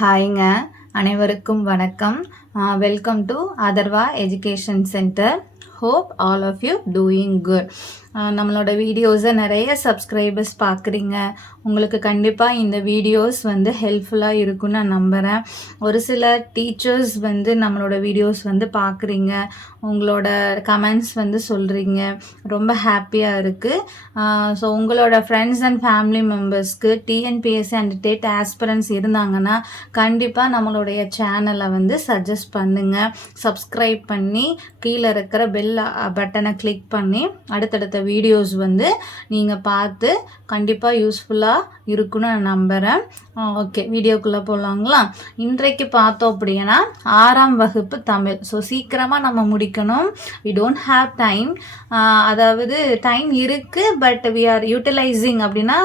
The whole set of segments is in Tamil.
ஹாய்ங்க, அனைவருக்கும் வணக்கம். Welcome to Atharva education centre. Hope all of you doing good. நம்மளோட வீடியோஸை நிறைய சப்ஸ்கிரைபர்ஸ் பார்க்குறீங்க. உங்களுக்கு கண்டிப்பாக இந்த வீடியோஸ் ஹெல்ப்ஃபுல்லாக இருக்குன்னு நான் நம்புகிறேன். ஒரு சில டீச்சர்ஸ் நம்மளோட வீடியோஸ் பார்க்குறீங்க, உங்களோட கமெண்ட்ஸ் சொல்கிறீங்க. ரொம்ப ஹாப்பியாக இருக்குது. ஸோ உங்களோட ஃப்ரெண்ட்ஸ் அண்ட் ஃபேமிலி மெம்பர்ஸ்க்கு டிஎன்பிஎஸ்சி அண்ட் டெட் ஆஸ்பிரன்ஸ் இருந்தாங்கன்னா கண்டிப்பாக நம்மளுடைய சேனலை சஜஸ்ட் பண்ணுங்கள். சப்ஸ்கிரைப் பண்ணி கீழே இருக்கிற பெல் பட்டனை கிளிக் பண்ணி அடுத்தடுத்த வீடியோஸ் நீங்கள் பார்த்து கண்டிப்பாக யூஸ்ஃபுல்லாக இருக்குன்னு நான் நம்புகிறேன். ஓகே, வீடியோக்குள்ளே போகலாங்களா? இன்றைக்கு பார்த்தோம் அப்படின்னா 6ஆம் வகுப்பு தமிழ். ஸோ சீக்கிரமாக நம்ம முடிக்கணும். We don't have time. அதாவது டைம் இருக்குது, பட் வி ஆர் யூட்டிலைசிங் அப்படின்னா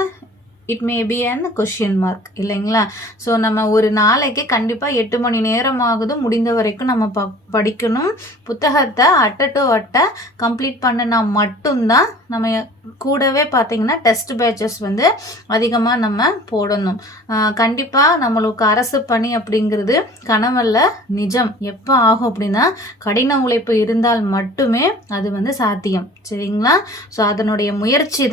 it may be an question mark இல்லைங்களா? ஸோ நம்ம ஒரு நாளைக்கு கண்டிப்பாக 8 மணி நேரம் ஆகுது. முடிந்த வரைக்கும் நம்ம படிக்கணும். புத்தகத்தை அட்டை டு அட்டை கம்ப்ளீட் பண்ணினா மட்டும்தான் நம்ம கூடவே பார்த்திங்கன்னா டெஸ்ட் பேட்சஸ் அதிகமாக நம்ம போடணும். கண்டிப்பாக நம்மளுக்கு அரசு பணி அப்படிங்கிறது கனவல்ல, நிஜம். எப்போ ஆகும் அப்படின்னா கடின உழைப்பு இருந்தால் மட்டுமே அது சாத்தியம். சரிங்களா? ஸோ அதனுடைய முயற்சி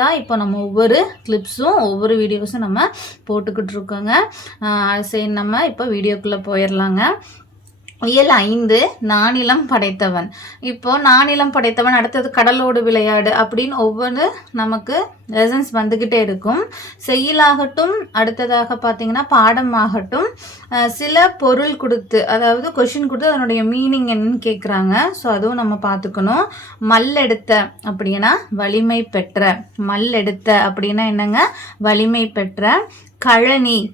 தான் இப்போ நம்ம ஒவ்வொரு கிளிப்ஸும் ஒவ்வொரு வீடியோஸும் நம்ம போட்டுக்கிட்டு இருக்கோங்க. சரி, நம்ம இப்போ வீடியோக்குள்ளே போயிடலாங்க. இயல் 5 நானிலம் படைத்தவன். இப்போ நானிலம் படைத்தவன், அடுத்தது கடலோடு விளையாடு அப்படின்னு ஒவ்வொரு நமக்கு லெசன்ஸ் வந்துக்கிட்டே இருக்கும். செய்யுளாகட்டும், அடுத்ததாக பார்த்தீங்கன்னா பாடமாகட்டும், சில பொருள் கொடுத்து, அதாவது கொஷின் கொடுத்து அதனுடைய மீனிங் என்னன்னு கேட்குறாங்க. ஸோ அதுவும் நம்ம பார்த்துக்கணும். மல்லெடுத்த அப்படின்னா வலிமை பெற்ற. மல்லெடுத்த அப்படின்னா என்னங்க? வலிமை பெற்ற.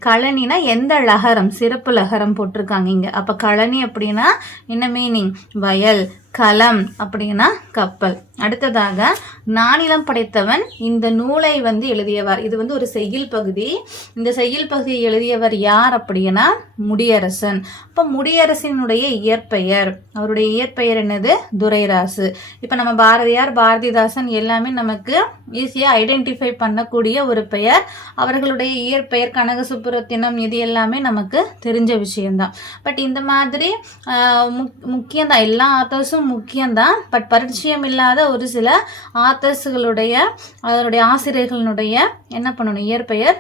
கழனினா எந்த லகரம்? சிறப்பு லகரம் போட்டிருக்காங்க இங்க. அப்ப கழனி அப்படின்னா என்ன மீனிங்? வயல். களம் அப்படின்னா கப்பல். அடுத்ததாக நானிலம் படைத்தவன் இந்த நூலை எழுதியவர். இது ஒரு செய்யுள் பகுதி. இந்த செய்யுள் பகுதியை எழுதியவர் யார் அப்படின்னா முடியரசன். இப்போ முடியரசனுடைய இயற்பெயர், அவருடைய இயற்பெயர் என்னது? துரைராசு. இப்போ நம்ம பாரதியார், பாரதிதாசன் எல்லாமே நமக்கு ஈஸியாக ஐடென்டிஃபை பண்ணக்கூடிய ஒரு பெயர். அவர்களுடைய இயற்பெயர் கனக சுப்புரத்தினம், இது எல்லாமே நமக்கு தெரிஞ்ச விஷயம்தான். பட் இந்த மாதிரி முக்கியம்தான், எல்லா ஆத்தர்ஸும் முக்கியம்தான். பட் பரிச்சயம் இல்லாத ஒரு சில ஆத்தர்ஸ்களுடைய, அதனுடைய ஆசிரியர்களுடைய என்ன பண்ணணும்? இயற்பெயர்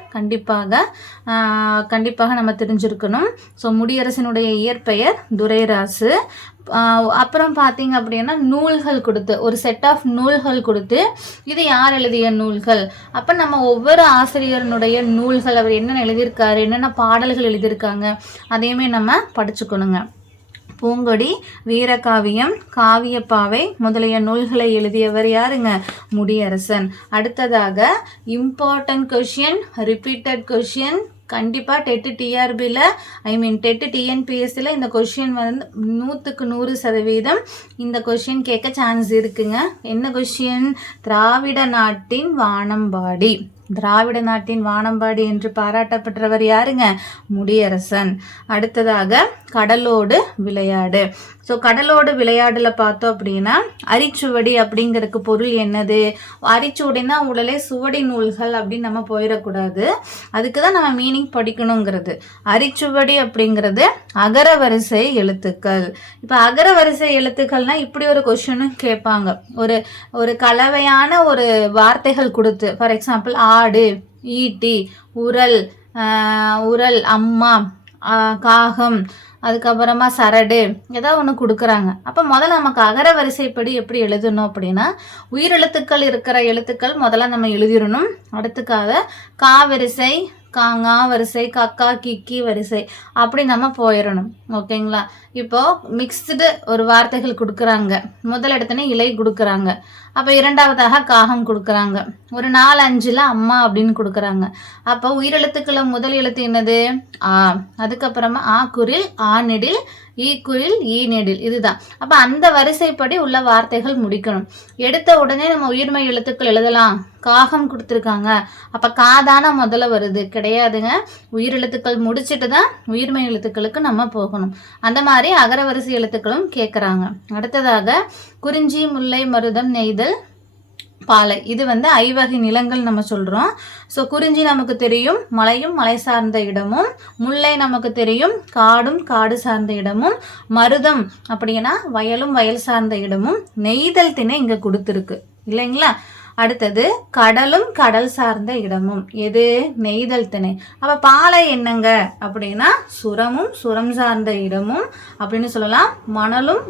கண்டிப்பாக நம்ம தெரிஞ்சிருக்கணும். ஸோ முடியரசனுடைய இயற்பெயர் துரைராசு. அப்புறம் பார்த்தீங்க அப்படின்னா நூல்கள் கொடுத்து, ஒரு செட் ஆஃப் நூல்கள் கொடுத்து, இது யார் எழுதிய நூல்கள்? அப்போ நம்ம ஒவ்வொரு ஆசிரியருடைய நூல்கள், அவர் என்னென்ன எழுதியிருக்காரு, என்னென்ன பாடல்கள் எழுதியிருக்காங்க, அதையுமே நம்ம படிச்சுக்கணுங்க. பூங்கொடி, வீரகாவியம், காவியப்பாவை முதலிய நூல்களை எழுதியவர் யாருங்க? முடியரசன். அடுத்ததாக இம்பார்ட்டன்ட் கொஷின், ரிப்பீட்டட் கொஷின். கண்டிப்பாக டெட்டு டிஆர்பியில், டெட்டு டிஎன்பிஎஸ்சியில் இந்த கொஷின் 100க்கு 100% இந்த கொஷின் கேட்க சான்ஸ் இருக்குங்க. என்ன கொஷின்? திராவிட நாட்டின் வானம்பாடி. திராவிட நாட்டின் வானம்பாடி என்று பாராட்டப்பட்டவர் யாருங்க? முடியரசன். அடுத்ததாக கடலோடு விளையாடு. ஸோ கடலோடு விளையாடுல பார்த்தோம் அப்படின்னா அரிச்சுவடி அப்படிங்கிறதுக்கு பொருள் என்னது? அரிச்சுவடினா உடலே சுவடி நூல்கள் அப்படின்னு நம்ம போயிடக்கூடாது. அதுக்கு தான் நம்ம மீனிங் படிக்கணுங்கிறது. அரிச்சுவடி அப்படிங்கிறது அகர வரிசை எழுத்துக்கள். இப்போ அகர வரிசை எழுத்துக்கள்னா இப்படி ஒரு கொஸ்டினும் கேட்பாங்க. ஒரு கலவையான ஒரு வார்த்தைகள் கொடுத்து, ஃபார் எக்ஸாம்பிள் ஆடு, ஈட்டி, உரல், அம்மா, காகம், அதுக்கப்புறமா சரடு, ஏதாவது ஒன்று கொடுக்குறாங்க. அப்போ முதல்ல நமக்கு அகர வரிசைப்படி எப்படி எழுதணும் அப்படின்னா, உயிரெழுத்துக்கள் இருக்கிற எழுத்துக்கள் முதல்ல நம்ம எழுதிடணும். அடுத்துக்காக கா வரிசை, காங்கா வரிசை, கக்கா, கிக்கி வரிசை, அப்படி நம்ம போயிடணும். ஓகேங்களா? இப்போ மிக்ஸ்டு ஒரு வார்த்தைகள் கொடுக்குறாங்க. முதல் இடத்துனே இலை கொடுக்குறாங்க. அப்போ இரண்டாவதாக காகம் கொடுக்குறாங்க. ஒரு 4-5ல் அம்மா அப்படின்னு கொடுக்குறாங்க. அப்போ உயிரெழுத்துக்களை முதல் எழுத்து என்னது? ஆ. அதுக்கப்புறமா ஆ குரில், ஆ நெடில், ஈ குரில், ஈ நெடில், இதுதான். அப்போ அந்த வரிசைப்படி உள்ள வார்த்தைகள் முடிக்கணும். எடுத்த உடனே நம்ம உயிர்மை எழுத்துக்கள் எழுதலாம். காகம் கொடுத்துருக்காங்க, அப்போ காதான முதல்ல வருது? கிடையாதுங்க. உயிரெழுத்துக்கள் முடிச்சுட்டு தான் உயிர்மை எழுத்துக்களுக்கு நம்ம போகணும். அந்த மாதிரி அகரவரிசை எழுத்துக்களும் கேட்குறாங்க. அடுத்ததாக குறிஞ்சி, முல்லை, மருதம், நெய்தல், பாலை. இது வந்து ஐவகை நிலங்கள் நம்ம சொல்கிறோம். ஸோ குறிஞ்சி நமக்கு தெரியும் மலையும் மலை சார்ந்த இடமும், முல்லை நமக்கு தெரியும் காடும் காடு சார்ந்த இடமும், மருதம் அப்படின்னா வயலும் வயல் சார்ந்த இடமும், நெய்தல் திணை இங்கே கொடுத்துருக்கு இல்லைங்களா. அடுத்தது கடலும் கடல் சார்ந்த இடமும், எது நெய்தல் திணை. அப்போ பாலை என்னங்க அப்படின்னா சுரமும் சுரம் சார்ந்த இடமும் அப்படின்னு சொல்லலாம், மணலும்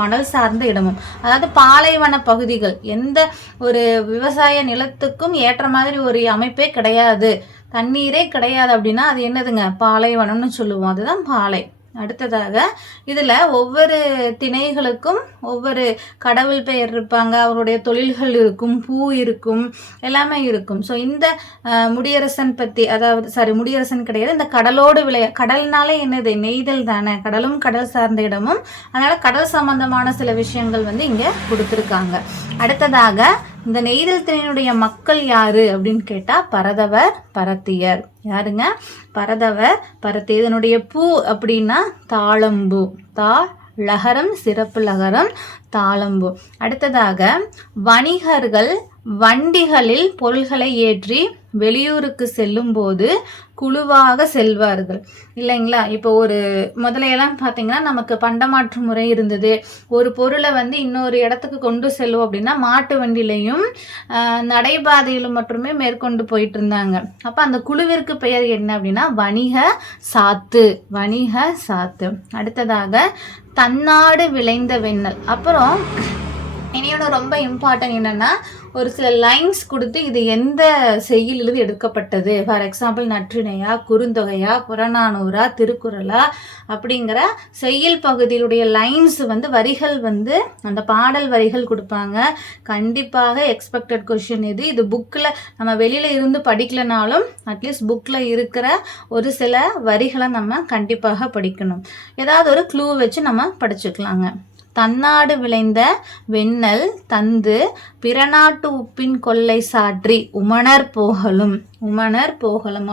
மணல் சார்ந்த இடமும். அதாவது பாலைவன பகுதிகள், எந்த ஒரு விவசாய நிலத்துக்கும் ஏற்ற மாதிரி ஒரு அமைப்பே கிடையாது, தண்ணீரே கிடையாது அப்படின்னா அது என்னதுங்க பாலைவனம்னு சொல்லுவோம், அதுதான் பாலை. அடுத்ததாக இதில் ஒவ்வொரு திணைகளுக்கும் ஒவ்வொரு கடவுள் பெயர் இருப்பாங்க, அவருடைய தொழில்கள் இருக்கும், பூ இருக்கும், எல்லாமே இருக்கும். ஸோ இந்த முடியரசன் பற்றி, அதாவது முடியரசன் கிடையாது, இந்த கடலோடு கடல்னாலே என்னது நெய்தல் தானே, கடலும் கடல் சார்ந்த இடமும், அதனால் கடல் சம்பந்தமான சில விஷயங்கள் வந்து இங்கே கொடுத்துருக்காங்க. அடுத்ததாக இந்த நெய்தல் திணையினுடைய மக்கள் யாரு அப்படின்னு கேட்டால் பரதவர் பரத்தியர். யாருங்க? பரதவர் பரத்தியர். இதனுடைய பூ அப்படின்னா தாளம்பூ, லகரம் சிறப்பு லகரம் தாளம்பூ. அடுத்ததாக வணிகர்கள் வண்டிகளில் பொருள்களை ஏற்றி வெளியூருக்கு செல்லும் போது குழுவாக செல்வார்கள் இல்லைங்களா. இப்போ ஒரு முதலையெல்லாம் பார்த்தீங்கன்னா நமக்கு பண்டமாற்று முறை இருந்தது, ஒரு பொருளை வந்து இன்னொரு இடத்துக்கு கொண்டு செல்வோம் அப்படின்னா மாட்டு வண்டியிலையும் நடைபாதையிலும் மட்டுமே மேற்கொண்டு போயிட்டு இருந்தாங்க. அப்போ அந்த குழுவிற்கு பெயர் என்ன அப்படின்னா வணிக சாத்து. அடுத்ததாக தன்னாடு விளைந்த வெண்ணல். அப்புறம் இனியோட ரொம்ப இம்பார்ட்டன்ட் என்னன்னா ஒரு சில லைன்ஸ் கொடுத்து இது எந்த செய்யுளிலிருந்து எடுக்கப்பட்டது, ஃபார் எக்ஸாம்பிள் நற்றிணையா, குறுந்தொகையா, புறநானூறா, திருக்குறளா அப்படிங்கிற செய்யுள் பகுதியிலுடைய லைன்ஸ் வந்து வரிகள் வந்து அந்த பாடல் வரிகள் கொடுப்பாங்க. கண்டிப்பாக எக்ஸ்பெக்டட் கொஷின் இது புக்கில் நம்ம வெளியில் இருந்து படிக்கலனாலும் அட்லீஸ்ட் புக்கில் இருக்கிற ஒரு சில வரிகளை நம்ம கண்டிப்பாக படிக்கணும். ஏதாவது ஒரு க்ளூ வச்சு நம்ம படிச்சுக்கலாங்க. தன்னாடு விளைந்த வெண்ணல் தந்து பிறநாட்டு உப்பின் கொள்ளை சாற்றி உமணர் போகலும்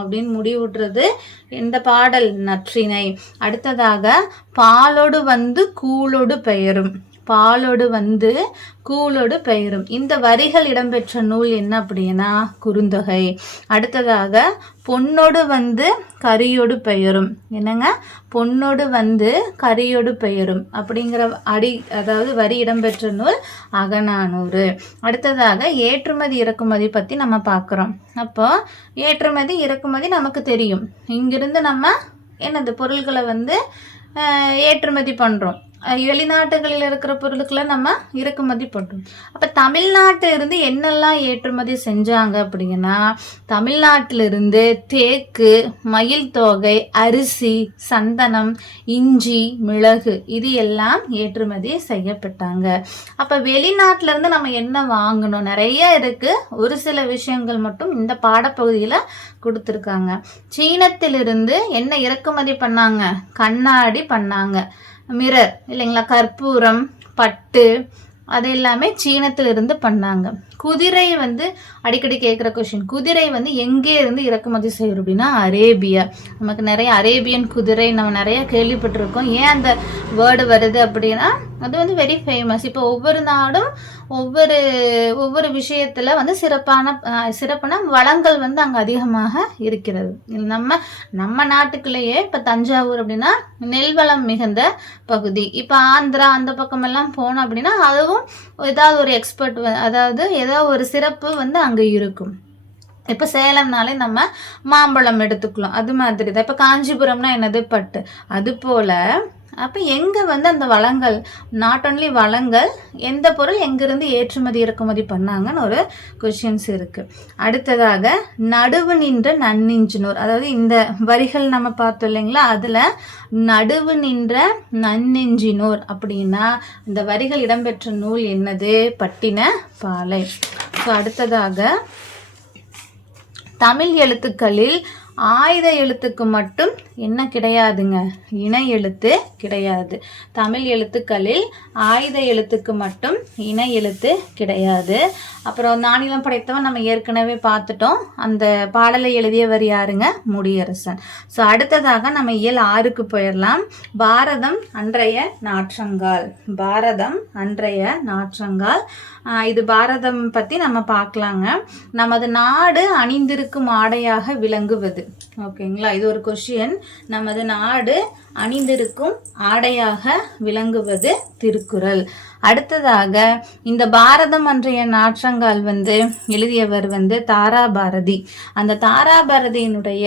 அப்படின்னு முடிவுற்றது இந்த பாடல் நற்றிணை. அடுத்ததாக பாலோடு வந்து கூலோடு பெயரும். இந்த வரிகள் இடம்பெற்ற நூல் என்ன அப்படின்னா குறுந்தொகை. அடுத்ததாக பொன்னோடு வந்து கரியோடு பெயரும். என்னங்க? பொன்னோடு வந்து கரியோடு பெயரும் அப்படிங்கிற அதாவது வரி இடம்பெற்ற நூல் அகநானூறு. அடுத்ததாக ஏற்றுமதி இறக்குமதி பற்றி நம்ம பார்க்குறோம். அப்போ ஏற்றுமதி இறக்குமதி நமக்கு தெரியும். இங்கிருந்து நம்ம என்னது பொருள்களை வந்து ஏற்றுமதி பண்ணுறோம், வெளிநாட்டுகளில் இருக்கிற பொருட்களை நம்ம இறக்குமதி பண்ணுறோம். அப்போ தமிழ்நாட்டிலிருந்து என்னெல்லாம் ஏற்றுமதி செஞ்சாங்க அப்படின்னா தமிழ்நாட்டிலிருந்து தேக்கு, மயில் தோகை, அரிசி, சந்தனம், இஞ்சி, மிளகு இது எல்லாம் ஏற்றுமதி செய்யப்பட்டாங்க. அப்போ வெளிநாட்டிலேருந்து நம்ம என்ன வாங்கணும் நிறைய இருக்குது, ஒரு சில விஷயங்கள் மட்டும் இந்த பாடப்பகுதியில் கொடுத்துருக்காங்க. சீனத்திலிருந்து என்ன இறக்குமதி பண்ணாங்க? கண்ணாடி பண்ணாங்க, மிரர் இல்லைங்களா, கற்பூரம், பட்டு, அது எல்லாமே சீனத்திலிருந்து பண்ணாங்க. குதிரை வந்து அடிக்கடி கேட்குற கொஷின், குதிரை வந்து எங்கே இருந்து இறக்குமதி செய்யணும் அப்படின்னா அரேபியா. நமக்கு நிறைய அரேபியன் குதிரை நம்ம நிறைய கேள்விப்பட்டிருக்கோம். ஏன் அந்த வேர்டு வருது அப்படின்னா அது வந்து வெரி ஃபேமஸ். இப்போ ஒவ்வொரு நாடும் ஒவ்வொரு விஷயத்தில் வந்து சிறப்பான வளங்கள் வந்து அங்கே அதிகமாக இருக்கிறது. நம்ம நாட்டுக்குள்ளேயே இப்போ தஞ்சாவூர் அப்படின்னா நெல் வளம் மிகுந்த பகுதி. இப்போ ஆந்திரா அந்த பக்கமெல்லாம் போனோம் அப்படின்னா அதுவும் ஏதாவது ஒரு எக்ஸ்பர்ட், அதாவது ஏதாவது ஒரு சிறப்பு வந்து அங்கே இருக்கும். இப்போ சேலம்னாலே நம்ம மாம்பழம் எடுத்துக்கலாம், அது மாதிரி தான். இப்போ காஞ்சிபுரம்னா என்னது பட்டு, அது போல். அப்போ எங்கே வந்து அந்த வளங்கள், நாட் ஒன்லி வளங்கள், எந்த பொருள் எங்கேருந்து ஏற்றுமதி இறக்குமதி பண்ணாங்கன்னு ஒரு கொஷின்ஸ் இருக்குது. அடுத்ததாக நடுவு நின்ற நன்னெஞ்சினோர், அதாவது இந்த வரிகள் நம்ம பார்த்தோம் இல்லைங்களா, அதில் நடுவு நின்ற நன்னெஞ்சினோர் அப்படின்னா இந்த வரிகள் இடம்பெற்ற நூல் என்னது? பட்டின பாலை. ஸோ அடுத்ததாக தமிழ் எழுத்துக்களில் ஆயுத எழுத்துக்கு மட்டும் என்ன கிடையாதுங்க, இணை எழுத்து கிடையாது. தமிழ் எழுத்துக்களில் ஆயுத எழுத்துக்கு மட்டும் இணை எழுத்து கிடையாது. அப்புறம் நானிலம் படைத்தவன் நம்ம ஏற்கனவே பார்த்துட்டோம். அந்த பாடலை எழுதியவர் யாருங்க, முடியரசன். ஸோ அடுத்ததாக நம்ம இயல் 6க்கு போயிடலாம். பாரதம் அன்றைய நாற்றங்கால். பாரதம் அன்றைய நாற்றங்கால். இது பாரதம் பற்றி நம்ம பார்க்கலாங்க. நமது நாடு அணிந்திருக்கும் ஆடையாக விளங்குவது. ஓகேங்களா, இது ஒரு கொஷின். நமது நாடு அணிந்திருக்கும் ஆடையாக விளங்குவது திருக்குறள். அடுத்ததாக இந்த பாரதம் அன்றைய நாற்றங்கால் எழுதியவர் தாராபாரதி. அந்த தாராபாரதியினுடைய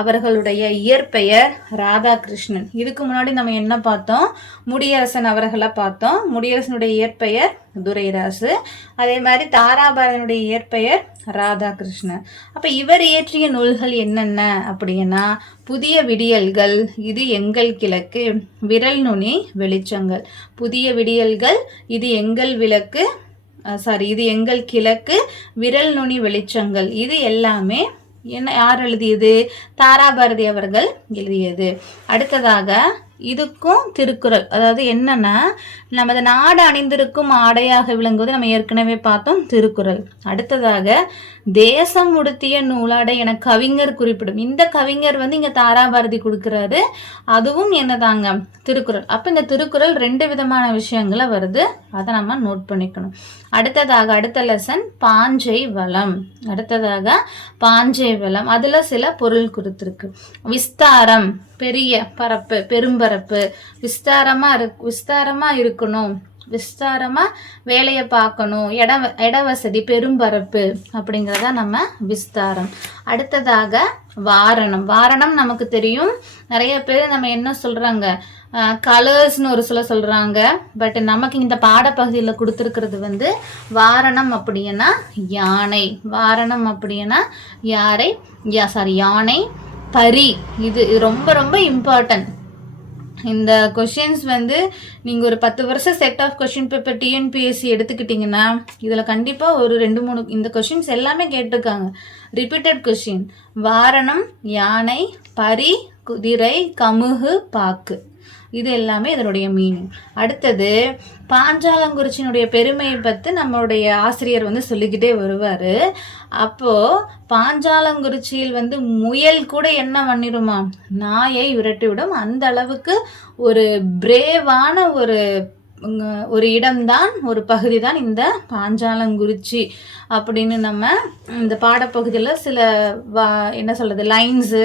அவர்களுடைய இயற்பெயர் ராதாகிருஷ்ணன். இதுக்கு முன்னாடி நம்ம என்ன பார்த்தோம், முடியரசன் அவர்களை பார்த்தோம். முடியரசனுடைய இயற்பெயர் துரைராசு. அதே மாதிரி தாராபாரதியினுடைய இயற்பெயர் ராதாகிருஷ்ணன். அப்ப இவர் இயற்றிய நூல்கள் என்னென்ன அப்படின்னா, புதிய விடியல்கள், இது எங்கள் கிழக்கு, விரல் நுனி வெளிச்சங்கள். புதிய விடியல்கள், இது எங்கள் விளக்கு, இது எங்கள் கிழக்கு, விரல் நுனி வெளிச்சங்கள். இது எல்லாமே யார் எழுதியது, தாராபாரதி அவர்கள் எழுதியது. அடுத்ததாக இதுக்கும் திருக்குறள், அதாவது என்னன்னா, நமது நாடு அணிந்திருக்கும் ஆடையாக விளங்குவது நம்ம ஏற்கனவே பார்த்தோம், திருக்குறள். அடுத்ததாக தேசம் உடுத்திய நூலாடை என கவிஞர் குறிப்பிடும். இந்த கவிஞர் இங்க தாராபாரதி கொடுக்கிறாரு. அதுவும் என்னதாங்க, திருக்குறள். அப்ப இந்த திருக்குறள் 2 விதமான விஷயங்களை வருது, அதை நம்ம நோட் பண்ணிக்கணும். அடுத்ததாக அடுத்த லெசன் பாஞ்சை வளம். அடுத்ததாக பாஞ்சை வளம், அதுல சில பொருள் கொடுத்திருக்கு. விஸ்தாரம், பெரிய பரப்பு, பெரும்பரப்பு. விஸ்தாரமா இருக்கணும், விஸ்தாரமா வேலையை பார்க்கணும், இட வசதி, பெரும்பரப்பு அப்படிங்கிறத நம்ம விஸ்தாரம். அடுத்ததாக வாரணம். வாரணம் நமக்கு தெரியும். நிறைய பேர் நம்ம என்ன சொல்றாங்க, கலர்ஸ்னு ஒரு சில சொல்றாங்க. பட் நமக்கு இந்த பாடப்பகுதியில் கொடுத்துருக்கிறது வாரணம் அப்படின்னா யானை. வாரணம் அப்படின்னா யானை. பரி, இது ரொம்ப ரொம்ப இம்பார்ட்டன்ட். இந்த கொஷின்ஸ் நீங்கள் ஒரு 10 வருஷம் set of question paper TNPSC எடுத்துக்கிட்டிங்கன்னா இதில் கண்டிப்பாக ஒரு 2-3 இந்த கொஷின்ஸ் எல்லாமே கேட்டிருக்காங்க, ரிப்பீட்டட் கொஷின். வாரணம், யானை, பரி, குதிரை, கமுகு, பாக்கு, இது எல்லாமே இதனுடைய மீனிங். அடுத்தது பாஞ்சாலங்குறிச்சியினுடைய பெருமையை பற்றி நம்மளுடைய ஆசிரியர் சொல்லிக்கிட்டே வருவார். அப்போது பாஞ்சாலங்குறிச்சியில் முயல் கூட என்ன பண்ணிடுமா, நாயை விரட்டிவிடும். அந்த அளவுக்கு ஒரு பிரேவான ஒரு இடம்தான், ஒரு பகுதி தான் இந்த பாஞ்சாலங்குறிச்சி அப்படின்னு நம்ம இந்த பாடப்பகுதியில் சில என்ன சொல்கிறது லைன்ஸு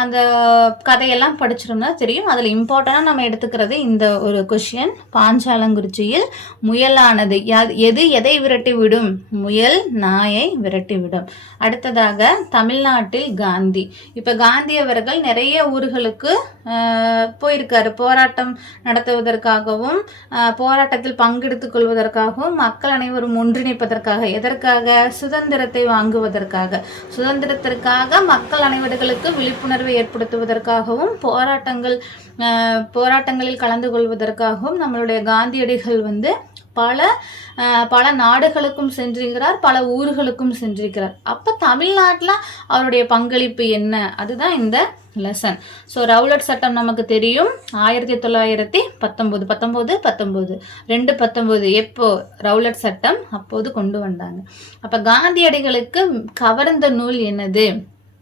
அந்த கதையெல்லாம் படிச்சிட்டோம்னா தெரியும். அதில் இம்பார்ட்டண்டாக நம்ம எடுத்துக்கிறது இந்த ஒரு கொஷின். பாஞ்சாலங்குறிச்சியில் முயலானது எதை விரட்டி விடும், முயல் நாயை விரட்டி விடும். அடுத்ததாக தமிழ்நாட்டில் காந்தி. இப்போ காந்தி அவர்கள் நிறைய ஊர்களுக்கு போயிருக்காரு, போராட்டம் நடத்துவதற்காகவும் போராட்டத்தில் பங்கெடுத்துக் கொள்வதற்காகவும் மக்கள் அனைவரும் ஒன்றிணைப்பதற்காக. எதற்காக, சுதந்திரத்தை வாங்குவதற்காக. சுதந்திரத்திற்காக மக்கள் அனைவர்களுக்கு விழிப்புணர்வு ஏற்படுத்துவதற்காகவும் போராட்டங்களில் கலந்து கொள்வதற்காகவும் நம்மளுடைய காந்தியடிகள் பல நாடுகளுக்கும் சென்றிருக்கிறார், பல ஊர்களுக்கும் சென்றிருக்கிறார். அப்ப தமிழ்நாட்டில் அவருடைய பங்களிப்பு என்ன, அதுதான் இந்த லெசன். ஸோ ரவுலட் சட்டம் நமக்கு தெரியும் 1919 எப்போ ரவுலட் சட்டம் அப்போது கொண்டு வந்தாங்க. அப்ப காந்தியடிகளுக்கு கவர்ந்த நூல் என்னது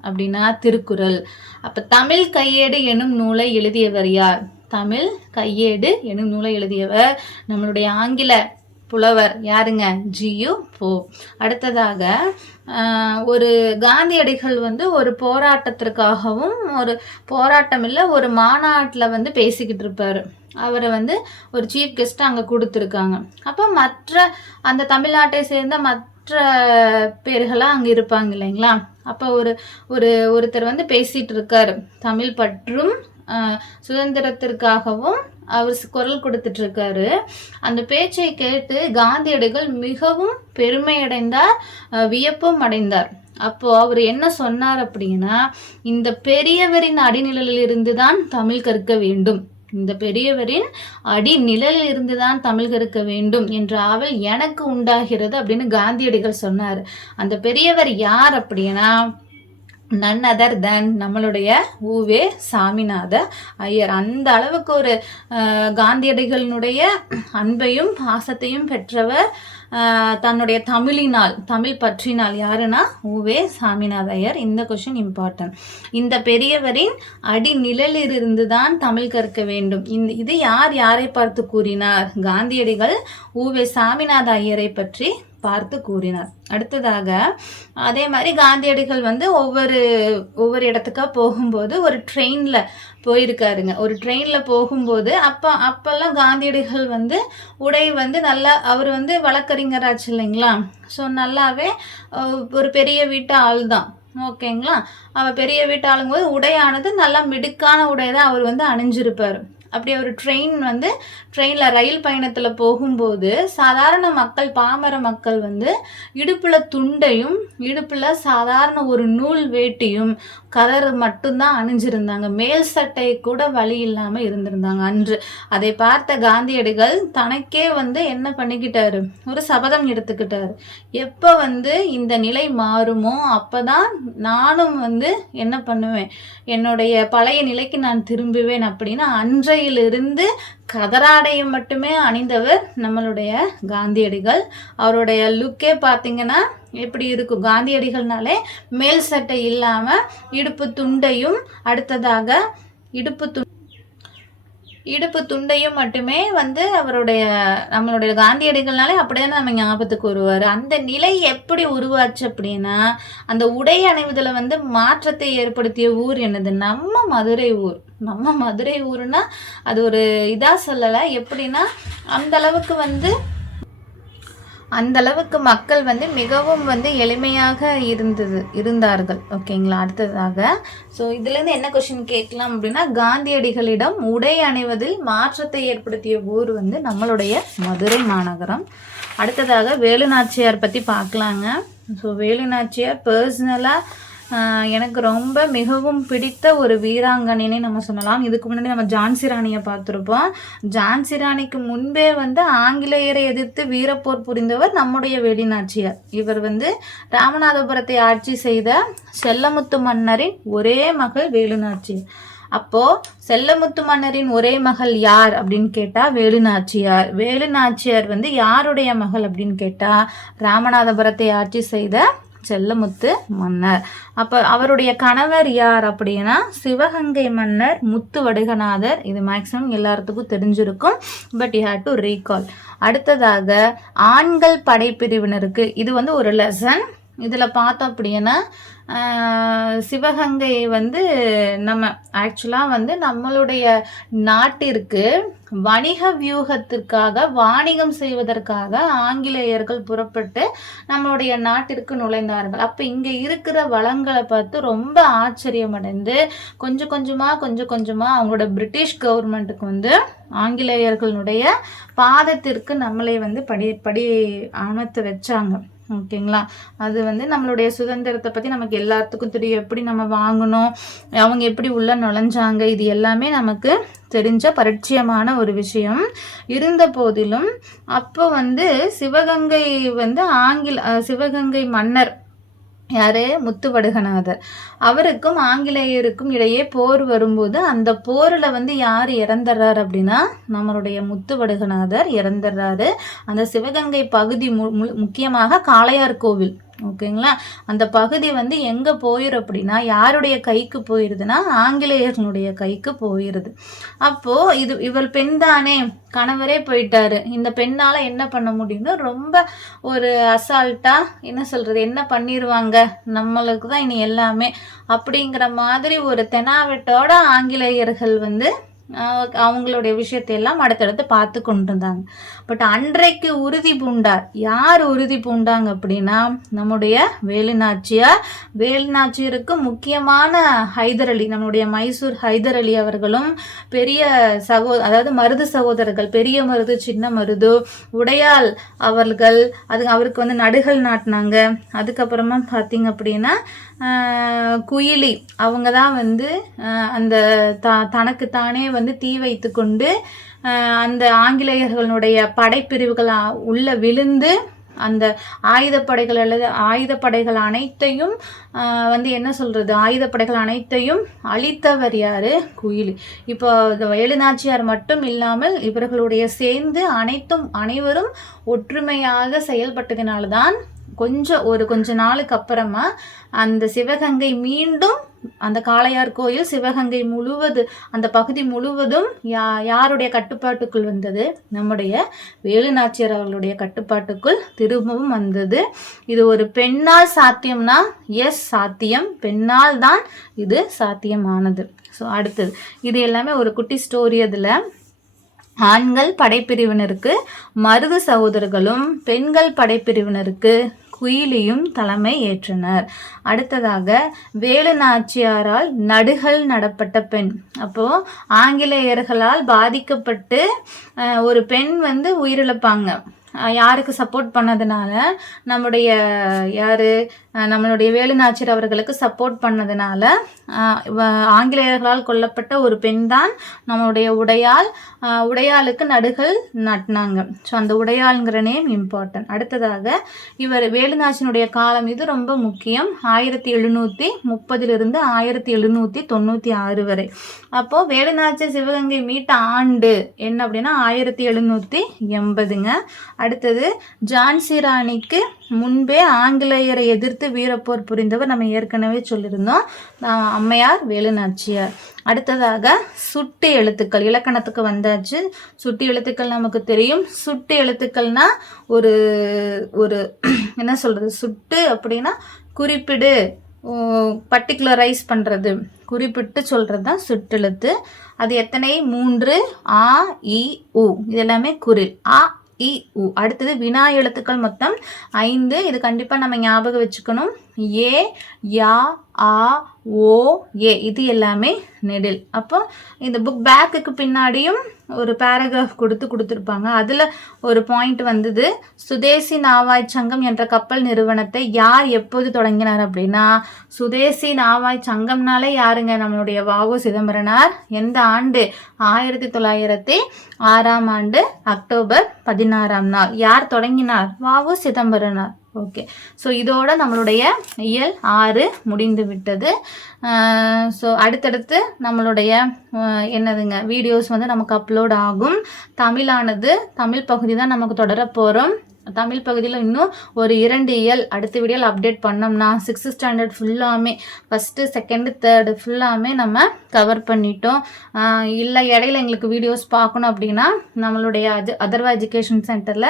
அப்படின்னா திருக்குறள். அப்ப தமிழ் கையேடு எனும் நூலை எழுதியவர் யார், தமிழ் கையேடு எனும் நூலை எழுதியவர் நம்மளுடைய ஆங்கில புலவர் யாருங்க, ஜியு போப். அடுத்ததாக ஒரு காந்தியடிகள் ஒரு போராட்டத்திற்காகவும், ஒரு போராட்டம் இல்லை ஒரு மாநாட்டில் பேசிக்கிட்டு இருப்பார். அவரை ஒரு சீஃப் கெஸ்ட் அங்கே கொடுத்துருக்காங்க. அப்போ மற்ற அந்த தமிழ்நாட்டை சேர்ந்த மற்ற பேர்களாக அங்கே இருப்பாங்க இல்லைங்களா. அப்போ ஒருத்தர் பேசிட்டு இருக்காரு, தமிழ் பற்றும் சுதந்திரத்திற்காகவும் அவர் குரல் கொடுத்துட்டு இருக்காரு. அந்த பேச்சை கேட்டு காந்தியடிகள் மிகவும் பெருமையடைந்தார், வியப்பும் அடைந்தார். அப்போ அவர் என்ன சொன்னார் அப்படின்னா, இந்த பெரியவரின் அடிநிழலில் இருந்துதான் தமிழ் கற்க வேண்டும், இந்த பெரியவரின் அடிநிழலில் இருந்துதான் தமிழ் கற்க வேண்டும் என்ற ஆவல் எனக்கு உண்டாகிறது அப்படின்னு காந்தியடிகள் சொன்னார். அந்த பெரியவர் யார் அப்படின்னா நன் அதர் தென் நம்மளுடைய ஊவே சாமிநாத ஐயர். அந்த அளவுக்கு ஒரு காந்தியடிகளினுடைய அன்பையும் பாசத்தையும் பெற்றவர், தன்னுடைய தமிழினால், தமிழ் பற்றினால் யாருன்னா ஊவே சாமிநாத ஐயர். இந்த கொஸ்டின் இம்பார்ட்டன்ட். இந்த பெரியவரின் அடி நிழலிலிருந்து தான் தமிழ் கற்க வேண்டும். இது யாரை பார்த்து கூறினார்? காந்தியடிகள் ஊவே சாமிநாத ஐயரை பற்றி பார்த்து கூறினார். அடுத்ததாக அதே மாதிரி காந்தியடிகள் வந்து ஒவ்வொரு இடத்துக்கா போகும்போது ஒரு ட்ரெயினில் போயிருக்காருங்க. ஒரு ட்ரெயினில் போகும்போது அப்போல்லாம் காந்தியடிகள் வந்து உடை வந்து நல்லா, அவர் வந்து வழக்கறிஞராச்சு இல்லைங்களா, ஸோ நல்லாவே ஒரு பெரிய வீட்டு ஆள் தான், ஓகேங்களா. அவர் பெரிய வீட்டு ஆளுங்கும்போது உடையானது நல்லா மிடுக்கான உடை தான் அவர் வந்து அணிஞ்சிருப்பார். அப்படி ஒரு ட்ரெயினில் ரயில் பயணத்தில் போகும்போது சாதாரண மக்கள், பாமர மக்கள் வந்து இடுப்பில் துண்டையும் இடுப்பில் சாதாரண ஒரு நூல் வேட்டியும் கதர் மட்டும்தான் அணிஞ்சிருந்தாங்க. மேல் சட்டை கூட வழி இல்லாமல் இருந்திருந்தாங்க அன்று. அதை பார்த்த காந்தியடிகள் தனக்கே வந்து என்ன பண்ணிக்கிட்டாரு, ஒரு சபதம் எடுத்துக்கிட்டாரு. எப்போ வந்து இந்த நிலை மாறுமோ அப்போதான் நானும் வந்து என்ன பண்ணுவேன், என்னுடைய பழைய நிலைக்கு நான் திரும்புவேன் அப்படின்னு அன்றையிலிருந்து கதராடையை மட்டுமே அணிந்தவர் நம்மளுடைய காந்தியடிகள். அவருடைய லுக்கே பார்த்தீங்கன்னா எப்படி இருக்கும்? காந்தியடிகள்னாலே மேல் சட்டை இல்லாமல் இடுப்பு துண்டையும், அடுத்ததாக இடுப்பு துண்டையும் மட்டுமே வந்து நம்மளுடைய காந்தியடிகள்னாலே அப்படியே நம்ம ஞாபகத்துக்கு வருவார். அந்த நிலை எப்படி உருவாச்சு அப்படின்னா, அந்த உடை அணிவதில் வந்து மாற்றத்தை ஏற்படுத்திய ஊர் என்னது? நம்ம மதுரை ஊர். நம்ம மதுரை ஊருன்னா அது ஒரு இதாக சொல்லலை. எப்படின்னா அந்த அளவுக்கு மக்கள் வந்து மிகவும் வந்து எளிமையாக இருந்தார்கள், ஓகேங்களா. அடுத்ததாக ஸோ இதுலேருந்து என்ன கொஸ்டின் கேட்கலாம் அப்படின்னா, காந்தியடிகளிடம் உடை அணிவதில் மாற்றத்தை ஏற்படுத்திய ஊர் வந்து நம்மளுடைய மதுரை மாநகரம். அடுத்ததாக வேலுநாச்சியார் பற்றி பார்க்கலாங்க. ஸோ வேலுநாச்சியார் பர்சனலாக எனக்கு ரொம்ப மிகவும் பிடித்த ஒரு வீராங்கனைனே நம்ம சொல்லலாம். இதுக்கு முன்னாடி நம்ம ஜான்சி ராணியை பார்த்துருப்போம். ஜான்சி ராணிக்கு முன்பே வந்து ஆங்கிலேயரை எதிர்த்து வீரப்போர் புரிந்தவர் நம்முடைய வேலுநாச்சியார். இவர் வந்து ராமநாதபுரத்தை ஆட்சி செய்த செல்லமுத்து மன்னரின் ஒரே மகள் வேலுநாச்சியார். அப்போது செல்லமுத்து மன்னரின் ஒரே மகள் யார் அப்படின்னு கேட்டால் வேலுநாச்சியார். வேலுநாச்சியார் வந்து யாருடைய மகள் அப்படின்னு கேட்டால் ராமநாதபுரத்தை ஆட்சி செய்த செல்லமுத்து மன்னர். அப்போ அவருடைய கணவர் யார் அப்படின்னா சிவகங்கை மன்னர் முத்துவடுகநாதர். இது மேக்ஸிமம் எல்லாத்துக்கும் தெரிஞ்சிருக்கும், but you have to recall. அடுத்ததாக ஆண்கள் படைப்பிரிவினருக்கு இது வந்து ஒரு லெசன். இதில் பார்த்தோம் அப்படின்னா சிவகங்கை வந்து நம்ம ஆக்சுவலாக வந்து நம்மளுடைய நாட்டிற்கு வணிக வியூகத்திற்காக, வாணிகம் செய்வதற்காக ஆங்கிலேயர்கள் புறப்பட்டு நம்மளுடைய நாட்டிற்கு நுழைந்தார்கள். அப்போ இங்கே இருக்கிற வளங்களை பார்த்து ரொம்ப ஆச்சரியமடைந்து கொஞ்சம் கொஞ்சமாக அவங்களோட பிரிட்டிஷ் கவர்மெண்ட்டுக்கு வந்து ஆங்கிலேயர்களுடைய பாதத்திற்கு நம்மளை வந்து படி அமர்த்த வச்சாங்க, ஓகேங்களா. அது வந்து நம்மளுடைய சுதந்திரத்தை பற்றி நமக்கு எல்லாத்துக்கும் தெரியும். எப்படி நம்ம வாங்கணும், அவங்க எப்படி உள்ள நுழைஞ்சாங்க, இது எல்லாமே நமக்கு தெரிஞ்ச பரிச்சயமான ஒரு விஷயம். இருந்த போதிலும் அப்போ வந்து சிவகங்கை வந்து சிவகங்கை மன்னர் யாரு? முத்துவடுகநாதர். அவருக்கும் ஆங்கிலேயருக்கும் இடையே போர் வரும்போது அந்த போரில் வந்து யார் இறந்துடுறாரு அப்படின்னா நம்மளுடைய முத்துவடுகநாதர் இறந்துடுறாரு. அந்த சிவகங்கை பகுதி முக்கியமாக காளையார் கோவில், ஓகேங்களா, அந்த பகுதி வந்து எங்கே போயிடும் அப்படின்னா யாருடைய கைக்கு போயிடுதுன்னா ஆங்கிலேயர்களுடைய கைக்கு போயிடுது. அப்போது இவள் பெண் தானே, கணவரே போயிட்டாரு, இந்த பெண்ணால் என்ன பண்ண முடியும்னு ரொம்ப ஒரு அசால்ட்டாக என்ன சொல்கிறது, என்ன பண்ணிடுவாங்க, நம்மளுக்கு தான் இனி எல்லாமே அப்படிங்கிற மாதிரி ஒரு தெனாவெட்டோட ஆங்கிலேயர்கள் வந்து அவங்களுடைய விஷயத்தையெல்லாம் அடுத்தடுத்து பார்த்து கொண்டு இருந்தாங்க. பட் அன்றைக்கு உறுதி பூண்டார். யார் உறுதி பூண்டாங்க அப்படின்னா நம்முடைய வேலுநாச்சியார். வேலுநாச்சியருக்கு முக்கியமான ஹைதர் அலி, நம்முடைய மைசூர் ஹைதர் அலி அவர்களும் பெரிய அதாவது மருது சகோதரர்கள், பெரிய மருது, சின்ன மருது, உடையாள் அவர்கள் அவருக்கு வந்து நடுகள் நாட்டினாங்க. அதுக்கப்புறமா பார்த்தீங்க அப்படின்னா குயிலி அவங்க தான் வந்து அந்த தனக்குத்தானே வந்து தீ வைத்து கொண்டு அந்த ஆங்கிலேயர்களுடைய படைப்பிரிவுகள் உள்ள விழுந்து அந்த ஆயுதப்படைகள் அல்லது ஆயுதப்படைகள் அனைத்தையும் என்ன சொல்கிறது, ஆயுதப்படைகள் அனைத்தையும் அழித்தவர் யார்? குயிலி. இப்போ வேலுநாச்சியார் மட்டும் இல்லாமல் இவர்களுடைய சேர்ந்து அனைவரும் ஒற்றுமையாக செயல்பட்டதினால தான் கொஞ்ச நாளுக்கு அப்புறமா அந்த சிவகங்கை மீண்டும் அந்த காளையார் கோயில் சிவகங்கை அந்த பகுதி முழுவதும் யாருடைய கட்டுப்பாட்டுக்குள் வந்தது? நம்முடைய வேலுநாச்சியார் அவர்களுடைய கட்டுப்பாட்டுக்குள் திரும்பவும் வந்தது. இது ஒரு பெண்ணால் சாத்தியம்னா எஸ் சாத்தியம், பெண்ணால் தான் இது சாத்தியமானது. ஸோ அடுத்தது இது எல்லாமே ஒரு குட்டி ஸ்டோரி. அதில் ஆண்கள் படைப்பிரிவினருக்கு மருது சகோதரர்களும் பெண்கள் படைப்பிரிவினருக்கு குயிலியும் தலைமை ஏற்றனர். அடுத்ததாக வேலுநாச்சியாரால் நடுகள் நடப்பட்ட பெண். அப்போ ஆங்கிலேயர்களால் பாதிக்கப்பட்டு ஒரு பெண் உயிரிழப்பாங்க. யாருக்கு சப்போர்ட் பண்ணதுனால? நம்மளுடைய வேலுநாச்சியார் அவர்களுக்கு சப்போர்ட் பண்ணதுனால ஆங்கிலேயர்களால் கொல்லப்பட்ட ஒரு பெண் தான் நம்மளுடைய உடையாளுக்கு நடுகள் நட்டினாங்க. ஸோ அந்த உடையாளுங்கிற நேம் இம்பார்ட்டன்ட். அடுத்ததாக இவர் வேலுநாச்சியனுடைய காலம் இது ரொம்ப முக்கியம். 1730 1796 வரை. அப்போது வேலுநாச்சியார் சிவகங்கை மீட்ட ஆண்டு என்ன அப்படின்னா 1780ங்க. அடுத்தது ஜான்சி ராணிக்கு முன்பே ஆங்கிலேயரை எதிர்த்து வீரப்போர் புரிந்தவர் நம்ம ஏற்கனவே சொல்லியிருந்தோம், அம்மையார் வேலுநாச்சியார். அடுத்ததாக சுட்டு எழுத்துக்கள், இலக்கணத்துக்கு வந்தாச்சு. சுட்டு எழுத்துக்கள் நமக்கு தெரியும். சுட்டு எழுத்துக்கள்னா ஒரு என்ன சொல்கிறது, சுட்டு அப்படின்னா குறிப்பிடு, பர்டிகுலரைஸ் பண்ணுறது, குறிப்பிட்டு சொல்கிறது தான் சுட்டெழுத்து. அது எத்தனை? 3 ஆ இ உ, இது எல்லாமே குறில். ஆ இ உ. அடுத்தது வினா எழுத்துக்கள் மொத்தம் 5. இது கண்டிப்பாக நம்ம ஞாபகம் வச்சுக்கணும். ஏ யா ஆ ஓ ஏ, இது எல்லாமே நெடில். அப்போ இந்த புக் பேக்குக்கு பின்னாடியும் ஒரு பேராகிராஃப் கொடுத்துருப்பாங்க. அதில் ஒரு பாயிண்ட் வந்தது, சுதேசி நாவாய் சங்கம் என்ற கப்பல் நிறுவனத்தை யார் எப்போது தொடங்கினார் அப்படின்னா, சுதேசி நாவாய் சங்கம்னாலே யாருங்க? நம்மளுடைய வ.உ. சிதம்பரனார். எந்த ஆண்டு? 1906 அக்டோபர் 16 யார் தொடங்கினார்? வ.உ. சிதம்பரனார். ஓகே, ஸோ இதோட நம்மளுடைய இயல் 6 முடிந்து விட்டது. ஸோ அடுத்தடுத்து நம்மளுடைய வீடியோஸ் நமக்கு அப்லோட் ஆகும். தமிழ் பகுதி தான் நமக்கு தொடர போகிறோம். தமிழ் பகுதியில் இன்னும் ஒரு 2 இயல் அடுத்த வீடியோவில் அப்டேட் பண்ணோம்னா 6th ஸ்டாண்டர்ட் ஃபுல்லாமே, ஃபஸ்ட்டு செகண்டு தேர்டு ஃபுல்லாமே நம்ம கவர் பண்ணிட்டோம். இல்லை இடையில எங்களுக்கு வீடியோஸ் பார்க்கணும் அப்படின்னா நம்மளுடைய அதர்வா எஜுகேஷன் சென்டரில்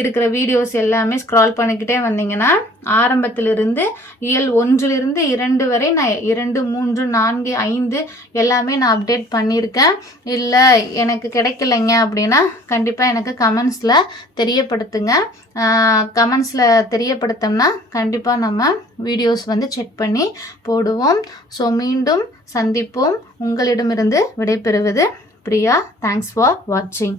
இருக்கிற வீடியோஸ் எல்லாமே ஸ்க்ரால் பண்ணிக்கிட்டே வந்தீங்கன்னா ஆரம்பத்திலிருந்து இயல் 1லிருந்து 2 வரை நான் 2, 3, 4, 5 எல்லாமே நான் அப்டேட் பண்ணியிருக்கேன். இல்லை எனக்கு கிடைக்கலைங்க அப்படின்னா கண்டிப்பாக எனக்கு கமெண்ட்ஸில் தெரியப்படுத்துங்க. கமெண்ட்ஸில் தெரியப்படுத்தோம்னா கண்டிப்பாக நம்ம வீடியோஸ் செக் பண்ணி போடுவோம். ஸோ மீண்டும் சந்திப்போம். உங்களிடமிருந்து விடைபெறுவது பிரியா. தேங்க்ஸ் ஃபார் வாட்சிங்.